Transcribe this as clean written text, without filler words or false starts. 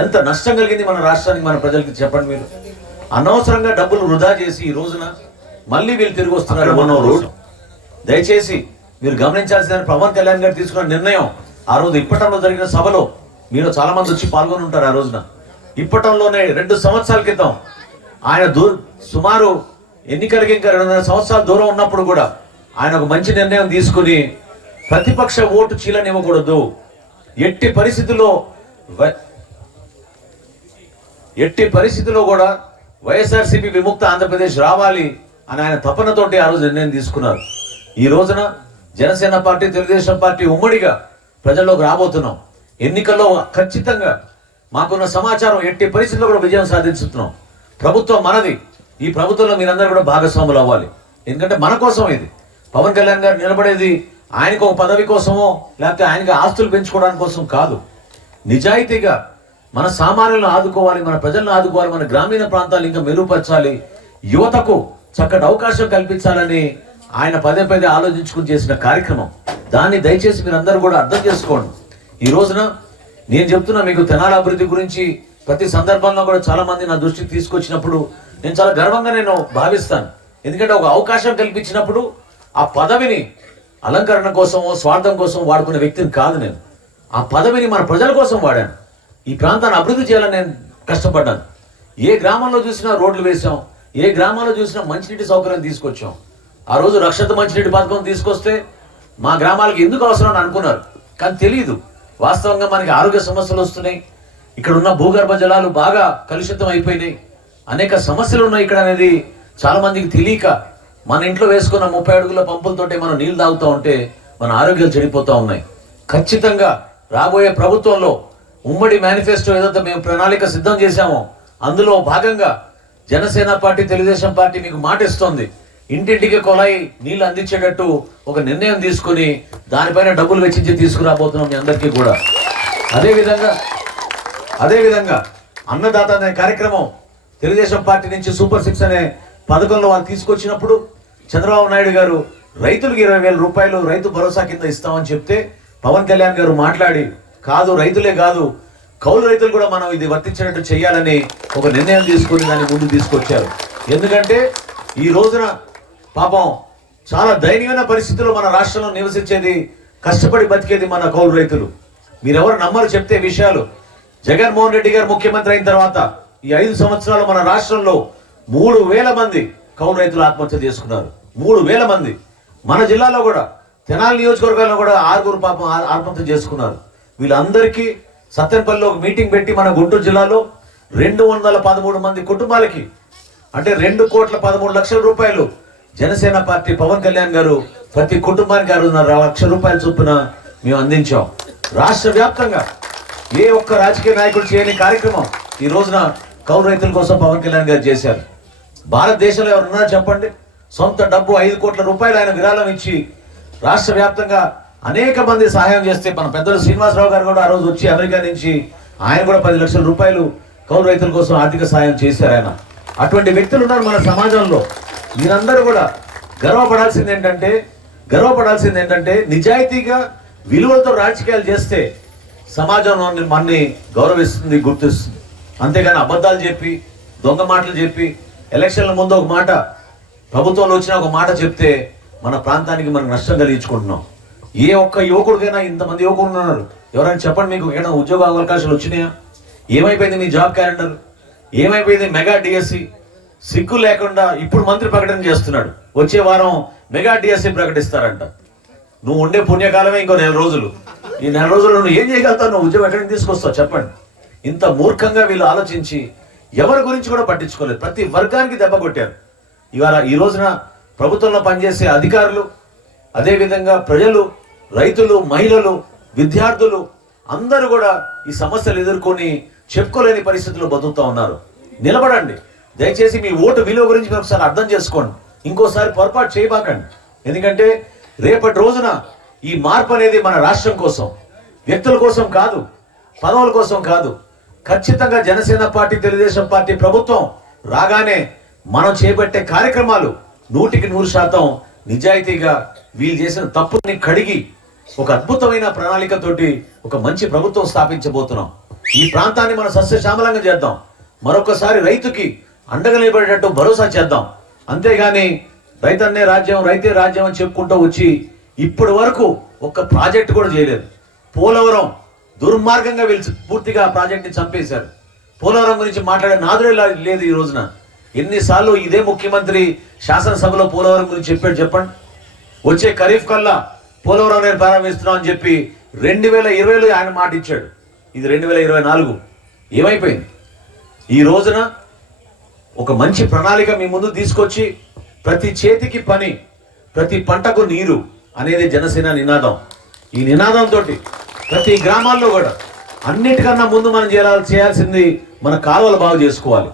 ఎంత నష్టం కలిగింది మన రాష్ట్రానికి, మన ప్రజలకి చెప్పండి మీరు. అనవసరంగా డబ్బులు వృధా చేసి ఈ రోజున మళ్ళీ వీళ్ళు తిరిగి వస్తున్నారు మన రోజు. దయచేసి మీరు గమనించాల్సిన పవన్ కళ్యాణ్ గారు తీసుకున్న నిర్ణయం ఆ రోజు ఇప్పటంలో జరిగిన సభలో మీరు చాలా మంది వచ్చి పాల్గొని ఉంటారు. ఆ రోజున ఇప్పటంలోనే 2 సంవత్సరాల క్రితం ఆయన సుమారు ఎన్నికలకి ఇంకా 2.5 సంవత్సరాల దూరం ఉన్నప్పుడు కూడా ఆయన ఒక మంచి నిర్ణయం తీసుకుని ప్రతిపక్ష ఓటు చీలనివ్వకూడదు, ఎట్టి పరిస్థితుల్లో కూడా వైఎస్ఆర్సీపీ విముక్త ఆంధ్రప్రదేశ్ రావాలి అని ఆయన తపనతోటి ఆ రోజు నిర్ణయం తీసుకున్నారు. ఈ రోజున జనసేన పార్టీ, తెలుగుదేశం పార్టీ ఉమ్మడిగా ప్రజల్లోకి రాబోతున్నాం. ఎన్నికల్లో ఖచ్చితంగా మాకున్న సమాచారం ఎట్టి పరిస్థితుల్లో కూడా విజయం సాధించుతున్నాం. ప్రభుత్వం మనది. ఈ ప్రభుత్వంలో మీరందరూ కూడా భాగస్వాములు అవ్వాలి. ఎందుకంటే మన కోసం ఇది. పవన్ కళ్యాణ్ గారు నిలబడేది ఆయనకు ఒక పదవి కోసమో లేకపోతే ఆయనకి ఆస్తులు పెంచుకోవడానికి కోసం కాదు. నిజాయితీగా మన సామాన్యులను ఆదుకోవాలి, మన ప్రజలను ఆదుకోవాలి, మన గ్రామీణ ప్రాంతాలు ఇంకా మెరుగుపరచాలి, యువతకు చక్కటి అవకాశం కల్పించాలని ఆయన పదే ఆలోచించుకుని చేసిన కార్యక్రమం. దాన్ని దయచేసి మీరందరూ కూడా అర్థం చేసుకోండి. ఈ రోజున నేను చెప్తున్నా మీకు తెనాలి అభివృద్ధి గురించి ప్రతి సందర్భంలో కూడా చాలా మంది నా దృష్టికి తీసుకొచ్చినప్పుడు నేను చాలా గర్వంగా భావిస్తాను. ఎందుకంటే ఒక అవకాశం కల్పించినప్పుడు ఆ పదవిని అలంకరణ కోసమో స్వార్థం కోసం వాడుకునే వ్యక్తిని కాదు నేను. ఆ పదవిని మన ప్రజల కోసం వాడాను. ఈ ప్రాంతాన్ని అభివృద్ధి చేయాలని నేను కష్టపడ్డాను. ఏ గ్రామంలో చూసినా రోడ్లు వేసాం, ఏ గ్రామంలో చూసినా మంచినీటి సౌకర్యం తీసుకొచ్చాం. ఆ రోజు రక్షిత మంచినీటి పథకం తీసుకొస్తే మా గ్రామాలకు ఎందుకు అవసరం అని అనుకున్నారు, కానీ తెలియదు. వాస్తవంగా మనకి ఆరోగ్య సమస్యలు వస్తున్నాయి, ఇక్కడ ఉన్న భూగర్భ జలాలు బాగా కలుషితం అయిపోయినాయి, అనేక సమస్యలు ఉన్నాయి ఇక్కడ అనేది చాలా మందికి తెలియక మన ఇంట్లో వేసుకున్న 30 అడుగుల పంపులతోటే మనం నీళ్లు తాగుతూ ఉంటే మన ఆరోగ్యాలు చెడిపోతూ ఉన్నాయి. ఖచ్చితంగా రాబోయే ప్రభుత్వంలో ఉమ్మడి మేనిఫెస్టో ఏదైతే మేము ప్రణాళిక సిద్ధం చేశామో అందులో భాగంగా జనసేన పార్టీ, తెలుగుదేశం పార్టీ మీకు మాట ఇస్తోంది. ఇంటింటికి కొలాయి నీళ్లు అందించేటట్టు ఒక నిర్ణయం తీసుకుని దానిపైన డబ్బులు వెచ్చించి తీసుకురాబోతున్నాం మీ అందరికీ కూడా. అదేవిధంగా అన్నదాత అనే కార్యక్రమం తెలుగుదేశం పార్టీ నుంచి సూపర్ 6 అనే పథకంలో వాళ్ళు తీసుకొచ్చినప్పుడు చంద్రబాబు నాయుడు గారు రైతులకు 20,000 రూపాయలు రైతు భరోసా కింద ఇస్తామని చెప్తే పవన్ కళ్యాణ్ గారు మాట్లాడి కాదు, రైతులే కాదు కౌలు రైతులు కూడా మనం ఇది వర్తించినట్టు చేయాలని ఒక నిర్ణయం తీసుకుని దాన్ని ముందు తీసుకొచ్చారు. ఎందుకంటే ఈ రోజున పాపం చాలా దయనీయమైన పరిస్థితుల్లో మన రాష్ట్రంలో నివసించేది, కష్టపడి బతికేది మన కౌలు రైతులు. మీరెవరు నమ్మరు చెప్తే విషయాలు. జగన్మోహన్ రెడ్డి గారు ముఖ్యమంత్రి అయిన తర్వాత ఈ 5 సంవత్సరాలు మన రాష్ట్రంలో 3,000 మంది కౌలు రైతులు ఆత్మహత్య చేసుకున్నారు. 3,000 మంది. మన జిల్లాలో కూడా తెనాలి నియోజకవర్గంలో కూడా 6 పాపం ఆత్మహత్య చేసుకున్నారు. వీళ్ళందరికీ సత్తెనపల్లిలో ఒక మీటింగ్ పెట్టి మన గుంటూరు జిల్లాలో 213 మంది కుటుంబాలకి అంటే 2,13,00,000 రూపాయలు జనసేన పార్టీ పవన్ కళ్యాణ్ గారు ప్రతి కుటుంబానికి 6.5 లక్షల రూపాయల చొప్పున మేము అందించాం. రాష్ట్ర వ్యాప్తంగా ఏ ఒక్క రాజకీయ నాయకుడు చేయని కార్యక్రమం ఈ రోజున కౌలు రైతుల కోసం పవన్ కళ్యాణ్ గారు చేశారు. భారతదేశంలో ఎవరున్నారో చెప్పండి, సొంత డబ్బు 5 కోట్ల రూపాయలు ఆయన విరాళం ఇచ్చి రాష్ట్ర వ్యాప్తంగా అనేక మంది సహాయం చేస్తే మన పెద్దలు శ్రీనివాసరావు గారు కూడా ఆ రోజు వచ్చి అమెరికా నుంచి ఆయన కూడా 10 లక్షల రూపాయలు కౌలు రైతుల కోసం ఆర్థిక సహాయం చేశారు ఆయన. అటువంటి వ్యక్తులు ఉన్నారు మన సమాజంలో. మీరందరూ కూడా గర్వపడాల్సింది ఏంటంటే నిజాయితీగా విలువలతో రాజకీయాలు చేస్తే సమాజం మనని గౌరవిస్తుంది, గుర్తిస్తుంది. అంతేగాని అబద్ధాలు చెప్పి, దొంగ మాటలు చెప్పి, ఎలక్షన్ల ముందు ఒక మాట, ప్రభుత్వంలో వచ్చిన ఒక మాట చెప్తే మన ప్రాంతానికి మనం నష్టం కలిగించుకుంటున్నాం. ఏ ఒక్క యువకుడికైనా ఇంతమంది యువకులు ఉన్నారు, ఎవరైనా చెప్పండి మీకు ఏమైనా ఉద్యోగ అవకాశాలు వచ్చినాయా? ఏమైపోయింది మీ జాబ్ క్యాలెండర్? ఏమైపోయింది మెగా డిఎస్సి? సిగ్గు లేకుండా ఇప్పుడు మంత్రి ప్రకటన చేస్తున్నాడు, వచ్చే వారం మెగా డిఎస్సి ప్రకటిస్తారంట. నువ్వు ఉండే పుణ్యకాలమే ఇంకో 4 రోజులు. ఈ 4 రోజుల్లో నువ్వు ఏం చేయగలుగుతావు? నువ్వు ఉద్యోగం ఎక్కడికి తీసుకొస్తావు చెప్పండి. ఇంత మూర్ఖంగా వీళ్ళు ఆలోచించి ఎవరి గురించి కూడా పట్టించుకోలేదు. ప్రతి వర్గానికి దెబ్బ కొట్టారు. ఈ రోజున ప్రభుత్వంలో పనిచేసే అధికారులు, అదేవిధంగా ప్రజలు, రైతులు, మహిళలు, విద్యార్థులు అందరూ కూడా ఈ సమస్యలు ఎదుర్కొని చెప్పుకోలేని పరిస్థితుల్లో బతుకుతూ ఉన్నారు. నిలబడండి. దయచేసి మీ ఓటు విలువ గురించి మీరు ఒకసారి అర్థం చేసుకోండి. ఇంకోసారి పొరపాటు చేయబాకండి. ఎందుకంటే రేపటి రోజున ఈ మార్పు అనేది మన రాష్ట్రం కోసం, వ్యక్తుల కోసం కాదు, పదవుల కోసం కాదు. ఖచ్చితంగా జనసేన పార్టీ, తెలుగుదేశం పార్టీ ప్రభుత్వం రాగానే మనం చేపట్టే కార్యక్రమాలు 100% నిజాయితీగా వీళ్ళు చేసిన తప్పుని కడిగి ఒక అద్భుతమైన ప్రణాళికతోటి ఒక మంచి ప్రభుత్వం స్థాపించబోతున్నాం. ఈ ప్రాంతాన్ని మనం సస్యశ్యామలంగా చేద్దాం. మరొకసారి రైతుకి అండగా నిలబడేటట్టు భరోసా చేద్దాం. అంతేగాని రైతన్నే రాజ్యం, రైతే రాజ్యం అని చెప్పుకుంటూ వచ్చి ఇప్పటి వరకు ఒక్క ప్రాజెక్ట్ కూడా చేయలేదు. పోలవరం దుర్మార్గంగా పూర్తిగా ప్రాజెక్ట్ని చంపేశారు. పోలవరం గురించి మాట్లాడే నాదుడే లేదు ఈ రోజున. ఎన్నిసార్లు ఇదే ముఖ్యమంత్రి శాసనసభలో పోలవరం గురించి చెప్పాడు చెప్పండి. వచ్చే ఖరీఫ్ కల్లా పోలవరం నేను ప్రారంభిస్తున్నాం అని చెప్పి 2020లో ఆయన మాట ఇచ్చాడు. ఇది 2024. ఏమైపోయింది? ఈ రోజున ఒక మంచి ప్రణాళిక మీ ముందు తీసుకొచ్చి ప్రతి చేతికి పని, ప్రతి పంటకు నీరు అనేది జనసేన నినాదం. ఈ నినాదంతో ప్రతి గ్రామాల్లో కూడా అన్నిటికన్నా ముందు మనం చేయాల్సింది మన కాలువలు బాగు చేసుకోవాలి.